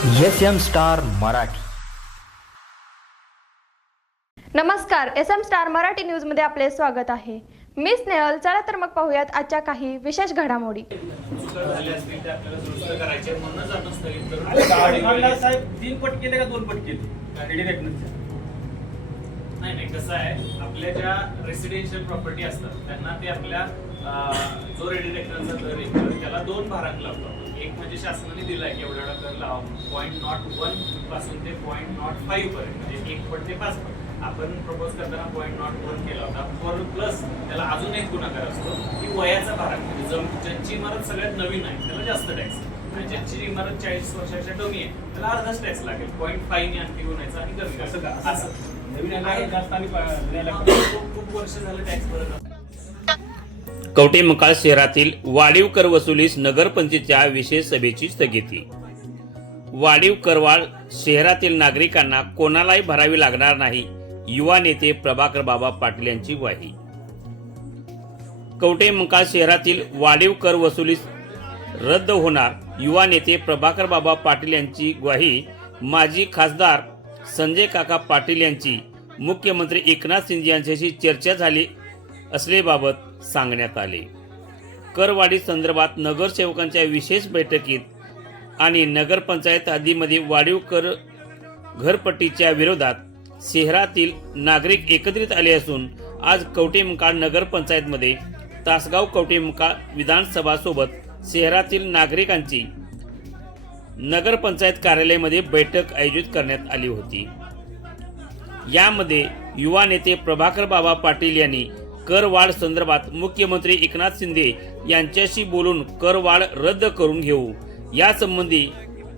S M star Marathi. नमस्कार S M star Marathi न्यूजमध्ये आपले स्वागत आहे. मी स्नेहल चला तर मग पाहूयात आजच्या काही विशेष घडामोडी. तीन पट केले का दोन पट केले? नाही नाही कसं आहे आपल्या ज्या रेसिडेन्शियल प्रॉपर्टी असतात त्यांना ते आपल्या जो रेडी रेकनरचा दर येतो त्याला दोन भारांक लावतो. एक म्हणजे शासनाने दिलाय की एवढा एवढा कर लावा पॉईंट नॉट वनपासून ते पॉईंट नॉट फाईव्ह पर्यंत म्हणजे एक पट ते पाच पट. आपण प्रपोज करताना पॉईंट नॉट वन केला होता फोर प्लस त्याला अजून एक गुणाकार असतो. की वयाचा भारांक म्हणजे जम ज्यांची इमारत सगळ्यात नवीन आहे त्याला जास्त टॅक्स आणि ज्यांची इमारत चाळीस वर्षाच्या कमी आहे त्याला अर्धाच टॅक्स लागेल. पॉईंट फाईव्ह आणखी गुणायचा आणि कमी. असं. कवटे मकाळ शहरातील वाढीव कर वसुलीस नगरपंचायतीच्या विशेष सभेची स्थगिती. वाढीव करवाढ शहरातील नागरिकांना कोणालाही भरावी लागणार नाही युवा नेते प्रभाकर बाबा पाटील यांची ग्वाही. कवटेमंकाळ शहरातील वाढीव कर वसुलीस रद्द होणार युवा नेते प्रभाकर बाबा पाटील यांची ग्वाही माजी खासदार संजय काका पाटील यांची मुख्यमंत्री एकनाथ शिंदे यांच्याशी चर्चा झाली असल्याबाबत सांगण्यात आले. करवाढी संदर्भात नगरसेवकांच्या विशेष बैठकीत आणि नगरपंचायत हद्दीमध्ये वाढीव कर घरपट्टीच्या विरोधात शहरातील नागरिक एकत्रित आले असून आज कवटेमंकाळ नगरपंचायतमध्ये तासगाव कवटेमंकाळ विधानसभासोबत शहरातील नागरिकांची नगरपंचायत कार्यालयामध्ये बैठक आयोजित करण्यात आली होती. यामध्ये युवा नेते प्रभाकर बाबा पाटील यांनी करवाढ संदर्भात मुख्यमंत्री एकनाथ शिंदे यांच्याशी बोलून करवाढ रद्द करून घेऊ. यासंबंधी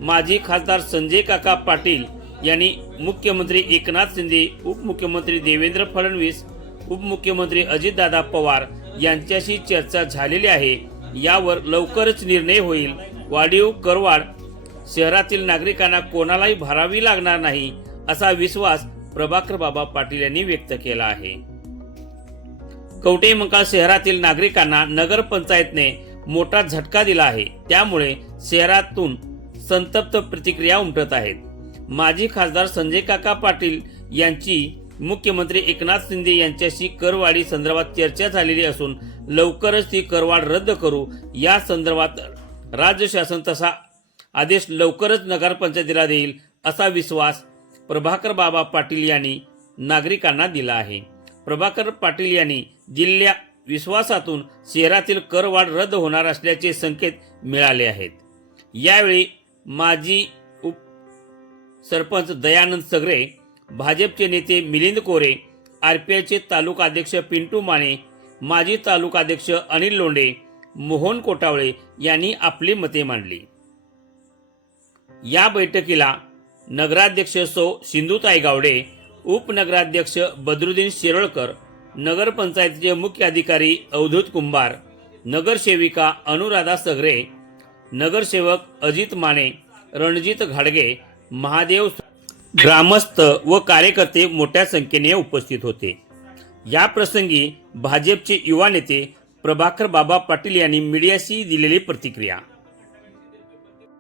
माजी खासदार संजय काका पाटील यांनी मुख्यमंत्री एकनाथ शिंदे उपमुख्यमंत्री देवेंद्र फडणवीस उपमुख्यमंत्री अजितदादा पवार यांच्याशी चर्चा झालेली आहे. यावर लवकरच निर्णय होईल. वाढीव करवाढ शहरातील नागरिकांना कोणालाही भरावी लागणार नाही असा विश्वास प्रभाकर बाबा पाटील यांनी व्यक्त केला आहे. कवटेमंकाळ शहरातील नागरिकांना नगरपंचायतने मोठा झटका दिला आहे. त्यामुळे शहरातून संतप्त प्रतिक्रिया उमटत आहेत. माजी खासदार संजय काका पाटील यांची मुख्यमंत्री एकनाथ शिंदे यांच्याशी करवाढी संदर्भात चर्चा झालेली असून लवकरच ती करवाढ रद्द करू. या संदर्भात राज्य शासन तसा आदेश लवकरच नगरपंचायतीला देईल असा विश्वास प्रभाकर बाबा पाटील यांनी नागरिकांना दिला आहे. प्रभाकर पाटील यांनी दिलेल्या विश्वासातून शहरातील करवाढ रद्द होणार असल्याचे संकेत मिळाले आहेत. यावेळी माजी उप सरपंच दयानंद सगरे भाजपचे नेते मिलिंद कोरे आर पी तालुका अध्यक्ष पिंटू माने माजी तालुकाध्यक्ष अनिल लोंडे मोहन कोटावळे यांनी आपली मते मांडली. या बैठकीला नगराध्यक्ष सो सिंधुताई गावडे उपनगराध्यक्ष बद्रुद्दीन शिरोळकर नगरपंचायतीचे मुख्य अधिकारी अवधूत कुंभार नगरसेविका अनुराधा सगरे नगरसेवक अजित माने रणजित घाडगे महादेव ग्रामस्थ व कार्यकर्ते मोठ्या संख्येने उपस्थित होते. या प्रसंगी भाजपचे युवा नेते प्रभाकर बाबा पाटील यांनी मीडियाशी दिलेली प्रतिक्रिया.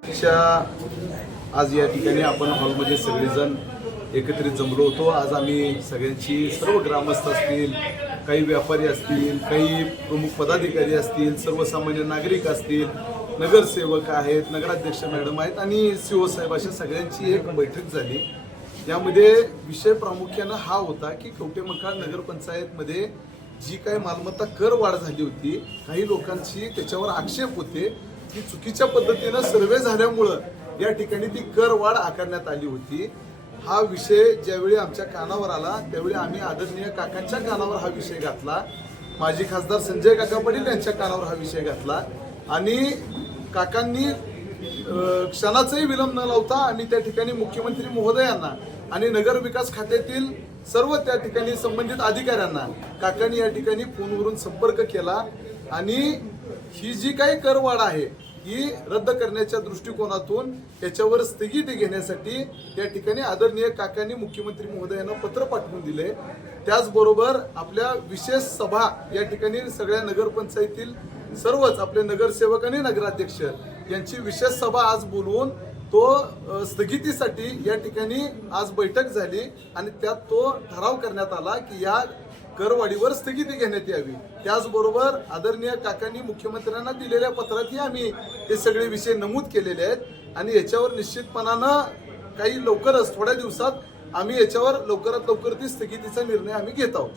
अशा आज या ठिकाणी आपण हॉलमध्ये सगळेजण एकत्रित जमलो होतो. आज आम्ही सगळ्यांची सर्व ग्रामस्थ असतील काही व्यापारी असतील काही प्रमुख पदाधिकारी असतील सर्वसामान्य नागरिक असतील नगरसेवक आहेत नगराध्यक्ष मॅडम आहेत आणि सीओ साहेब अशा सगळ्यांची एक बैठक झाली. यामध्ये विषय प्रामुख्यानं हा होता की कवटेमंकाळ नगरपंचायतमध्ये जी काय मालमत्ता कर वाढ झाली होती काही लोकांची त्याच्यावर आक्षेप होते. की चुकीच्या पद्धतीनं सर्वे झाल्यामुळं या ठिकाणी ती कर वाढ आकारण्यात आली होती. हा विषय ज्यावेळी आमच्या कानावर आला त्यावेळी आम्ही आदरणीय काकांच्या कानावर हा विषय घातला. माजी खासदार संजय काका पाटील यांच्या कानावर हा विषय घातला. आणि काकांनी क्षणाचाही विलंब न लावता आम्ही त्या ठिकाणी मुख्यमंत्री महोदयांना आणि नगर विकास खात्यातील सर्व त्या ठिकाणी संबंधित अधिकाऱ्यांना काकांनी या ठिकाणी फोनवरून संपर्क केला. आणि ही जी काही करवाढ आहे ही रद्द करण्याच्या दृष्टिकोनातून त्याच्यावर स्थगिती घेण्यासाठी या ठिकाणी आदरणीय काकांनी मुख्यमंत्री महोदयांना पत्र पाठवून दिले. त्याचबरोबर आपल्या विशेष सभा या ठिकाणी सगळ्या नगरपंचायतील सर्वच आपले नगरसेवक आणि नगराध्यक्ष यांची विशेष सभा आज बोलवून तो स्थगितीसाठी या ठिकाणी आज बैठक झाली आणि त्यात तो ठराव करण्यात आला की या करवाढीवर स्थगिती घेण्यात यावी. त्याचबरोबर आदरणीय काकांनी मुख्यमंत्र्यांना दिलेल्या पत्रातही आम्ही हे सगळे विषय नमूद केलेले आहेत. आणि याच्यावर निश्चितपणानं काही लवकरच थोड्या दिवसात आम्ही याच्यावर लवकरात लवकर ती स्थगितीचा निर्णय आम्ही घेत आहोत.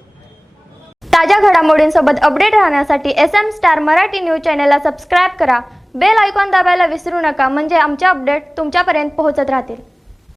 ताज्या घडामोडींसोबत अपडेट राहण्यासाठी S M star Marathi news चॅनलला सबस्क्राईब करा. बेल आयकॉन दाबायला विसरू नका. म्हणजे आमचे अपडेट तुमच्यापर्यंत पोहोचत राहतील.